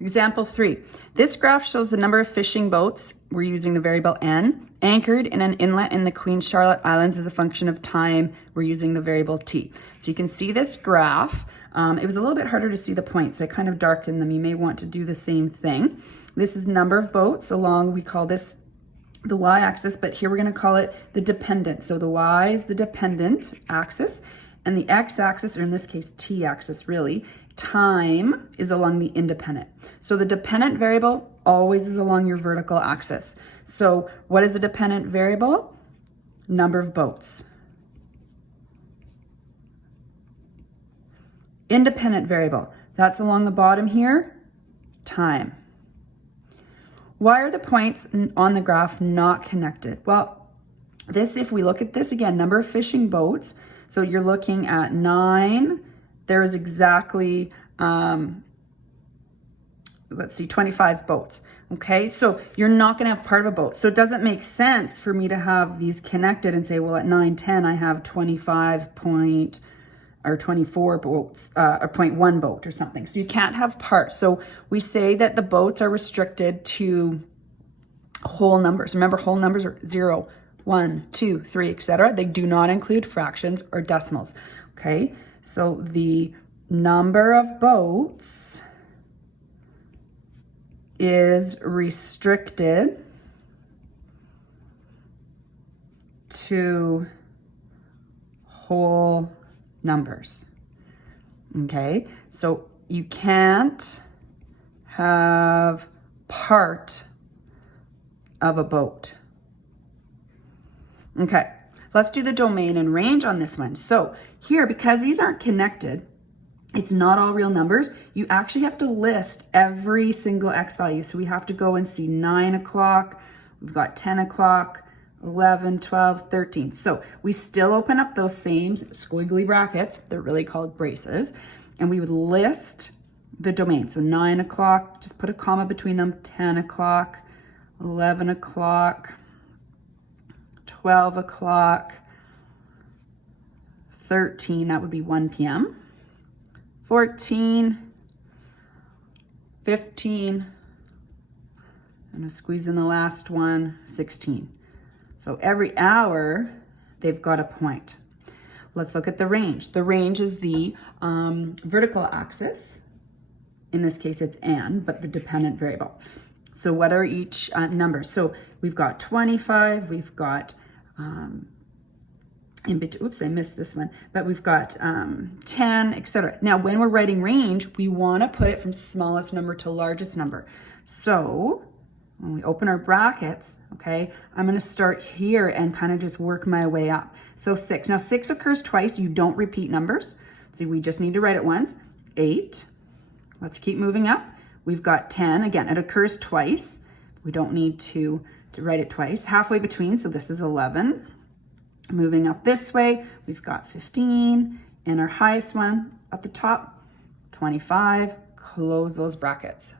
Example 3. This graph shows the number of fishing boats, we're using the variable N, anchored in an inlet in the Queen Charlotte Islands as a function of time, we're using the variable T. So you can see this graph. It was a little bit harder to see the points, so I kind of darkened them. You may want to do the same thing. This is number of boats along, we call this the y-axis, but here we're going to call it the dependent. So the y is the dependent axis, and the x-axis, or in this case t-axis really, time is along the independent. So the dependent variable always is along your vertical axis. So what is a dependent variable? Number of boats. Independent variable, that's along the bottom here, time. Why are the points on the graph not connected? Well, this, if we look at this again, number of fishing boats, so you're looking at 9, there is exactly, let's see, 25 boats. Okay, so you're not going to have part of a boat. So it doesn't make sense for me to have these connected and say, well, at 9:10 I have 24 boats, or 0.1 boat or something. So you can't have parts. So we say that the boats are restricted to whole numbers. Remember, whole numbers are 0, 1, 2, 3, etc. They do not include fractions or decimals. Okay, so the number of boats is restricted to whole numbers. Okay, so you can't have part of a boat. Okay, let's do the domain and range on this one. So here, because these aren't connected, it's not all real numbers. You actually have to list every single x value. So we have to go and see 9 o'clock, we've got 10 o'clock, 11, 12, 13. So we still open up those same squiggly brackets. They're really called braces. And we would list the domain. So 9 o'clock, just put a comma between them, 10 o'clock, 11 o'clock, 12 o'clock, 13, that would be 1 p.m., 14, 15, I'm gonna squeeze in the last one, 16. So every hour, they've got a point. Let's look at the range. The range is the vertical axis. In this case, it's N, but the dependent variable. So what are each number? So we've got 25, we've got, oops, I missed this one, but we've got 10, etc. Now, when we're writing range, we wanna put it from smallest number to largest number. So when we open our brackets, okay, I'm gonna start here and kind of just work my way up. So 6, now 6 occurs twice, you don't repeat numbers. So we just need to write it once. 8, let's keep moving up. We've got 10, again, it occurs twice. We don't need to write it twice. Halfway between, so this is 11. Moving up this way, we've got 15, and our highest one at the top, 25, close those brackets.